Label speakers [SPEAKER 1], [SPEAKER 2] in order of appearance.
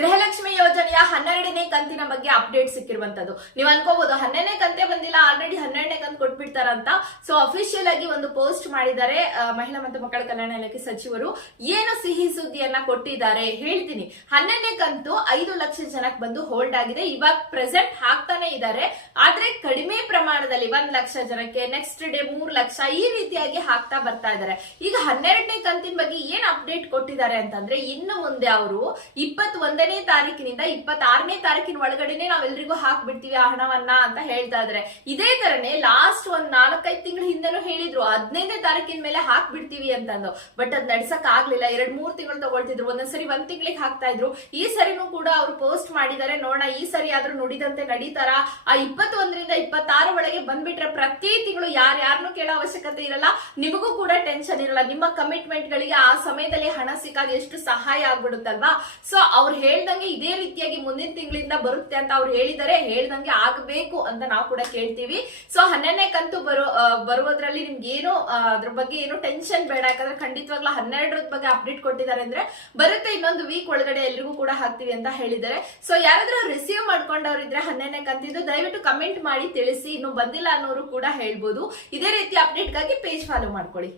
[SPEAKER 1] ಗೃಹಲಕ್ಷ್ಮಿ ಯೋಜನೆಯ ಹನ್ನೆರಡನೇ ಕಂತಿನ ಬಗ್ಗೆ ಅಪ್ಡೇಟ್ ಸಿಕ್ಕಿರುವಂತದ್ದು. ನೀವು ಅನ್ಕೋಬಹುದು ಹನ್ನೆರಡನೇ ಕಂತೆ ಬಂದಿಲ್ಲ ಆಲ್ರೆಡಿ ಹನ್ನೆರಡನೇ ಕಂತು ಕೊಟ್ಬಿಡ್ತಾರಂತ. ಸೊ ಅಫಿಷಿಯಲ್ ಆಗಿ ಒಂದು ಪೋಸ್ಟ್ ಮಾಡಿದ್ದಾರೆ ಮಹಿಳಾ ಮತ್ತು ಮಕ್ಕಳ ಕಲ್ಯಾಣ ಇಲಾಖೆ ಸಚಿವರು. ಏನು ಸಿಹಿ ಸುದ್ದಿಯನ್ನ ಕೊಟ್ಟಿದ್ದಾರೆ ಹೇಳ್ತೀನಿ. ಹನ್ನೆರಡನೇ ಕಂತು ಜನಕ್ಕೆ ಬಂದು ಹೋಲ್ಡ್ ಆಗಿದೆ. ಇವಾಗ ಪ್ರೆಸೆಂಟ್ ಹಾಕ್ತಾನೆ ಇದ್ದಾರೆ ಆದ್ರೆ ಕಡಿಮೆ ಪ್ರಮಾಣದಲ್ಲಿ ಒಂದ್ ಲಕ್ಷ ಜನಕ್ಕೆ ನೆಕ್ಸ್ಟ್ ಡೇ ಮೂರ್ ಲಕ್ಷ ಈ ರೀತಿಯಾಗಿ ಹಾಕ್ತಾ ಬರ್ತಾ ಇದ್ದಾರೆ ಈಗ ಹನ್ನೆರಡನೇ ಕಂತಿನ ಬಗ್ಗೆ ಏನ್ ಅಪ್ಡೇಟ್ ಕೊಟ್ಟಿದ್ದಾರೆ ಅಂತಂದ್ರೆ ಇನ್ನು ಮುಂದೆ ಅವರು ಇಪ್ಪತ್ ಒಂದನೇ ತಾರೀಕಿನಿಂದ ಇಪ್ಪತ್ತಾರನೇ ತಾರೀಕಿನ ಒಳಗಡೆನೆ ನಾವೆಲ್ರಿಗೂ ಹಾಕ್ಬಿಡ್ತೀವಿ ಆ ಹಣವನ್ನ ಅಂತ ಹೇಳ್ತಾ ಇದ್ರೆ. ಇದೇ ತರನೇ ಲಾಸ್ಟ್ ಒಂದ್ ನಾಲ್ಕೈದು ತಿಂಗಳ ಹಿಂದೆನೂ ಹೇಳಿದ್ರು, ಹದಿನೈದನೇ ತಾರೀಕಿನ ಮೇಲೆ ಹಾಕ್ಬಿಡ್ತೀವಿ ಅಂತಂದು. ಬಟ್ ಅದ್ ನಡ್ಸಕ್ ಆಗ್ಲಿಲ್ಲ. ಎರಡ್ ಮೂರ್ ತಿಂಗಳು ತಗೊಳ್ತಿದ್ರು. ಒಂದೊಂದ್ಸರಿ ಒಂದ್ ತಿಂಗಳಿಗೆ ಹಾಕ್ತಾ ಇದ್ರು. ಈ ಸರಿನೂ ಕೂಡ ಅವ್ರು ಪೋಸ್ಟ್ ಮಾಡಿದ್ದಾರೆ. ನೋಡೋಣ, ಈ ಸರಿ ಆದ್ರೂ ನುಡಿದಂತೆ ನಡೀತಾರ? ಆ ಇಪ್ಪತ್ತೊಂದರಿಂದ ಇಪ್ಪತ್ತಾರು ಒಳಗೆ ಬಂದ್ಬಿಟ್ರೆ ಪ್ರತಿ ತಿಂಗಳು ಯಾರ್ಯಾರನ್ನು ಕೇಳೋ ಅವಶ್ಯಕತೆ ಇರಲ್ಲ. ನಿಮಗೂ ಕೂಡ ಟೆನ್ಷನ್ ಇರಲ್ಲ. ನಿಮ್ಮ ಕಮಿಟ್ಮೆಂಟ್ ಗಳಿಗೆ ಆ ಸಮಯದಲ್ಲಿ ಹಣ ಸಿಕ್ಕಾಗ ಎಷ್ಟು ಸಹಾಯ ಆಗ್ಬಿಡುತ್ತಲ್ವಾ? ಸೊ ಅವ್ರು ಹೇಳ್ದಂಗೆ ಇದೇ ರೀತಿಯಾಗಿ ಮುಂದಿನ ತಿಂಗಳಿಂದ ಬರುತ್ತೆ ಅಂತ ಅವ್ರು ಹೇಳಿದರೆ ಹೇಳ್ದಂಗೆ ಆಗಬೇಕು ಅಂತ ನಾವು ಕೂಡ ಕೇಳ್ತೀವಿ. ಸೊ ಹನ್ನೆರಡನೇ ಕಂತು ಬರೋ ಬರೋದ್ರಲ್ಲಿ ನಿಮ್ಗೆ ಏನು ಅದ್ರ ಬಗ್ಗೆ ಏನು ಟೆನ್ಷನ್ ಬೇಡ. ಯಾಕಂದ್ರೆ ಖಂಡಿತವಾಗ್ಲೂ ಹನ್ನೆರಡರ ಬಗ್ಗೆ ಅಪ್ಡೇಟ್ ಕೊಟ್ಟಿದ್ದಾರೆ ಅಂದ್ರೆ ಬರುತ್ತೆ. ಇನ್ನೊಂದು ವೀಕ್ ಒಳಗಡೆ ಎಲ್ರಿಗೂ ಕೂಡ ಹಾಕ್ತೀವಿ ಅಂತ ಹೇಳಿದ್ದಾರೆ. ಸೊ ಯಾರಾದ್ರೂ ರಿಸೀವ್ ಮಾಡ್ಕೊಂಡವ್ರಿದ್ರೆ ಹನ್ನೆರಡನೇ ಕಂತಿದ್ದು ದಯವಿಟ್ಟು ಕಮೆಂಟ್ ಮಾಡಿ ತಿಳಿಸಿ. ಇನ್ನು ಬಂದಿಲ್ಲ ಅನ್ನೋರು ಕೂಡ ಹೇಳ್ಬೋದು. ಇದೇ ರೀತಿ ಅಪ್ಡೇಟ್ಗಾಗಿ ಪೇಜ್ ಫಾಲೋ ಮಾಡ್ಕೊಳ್ಳಿ.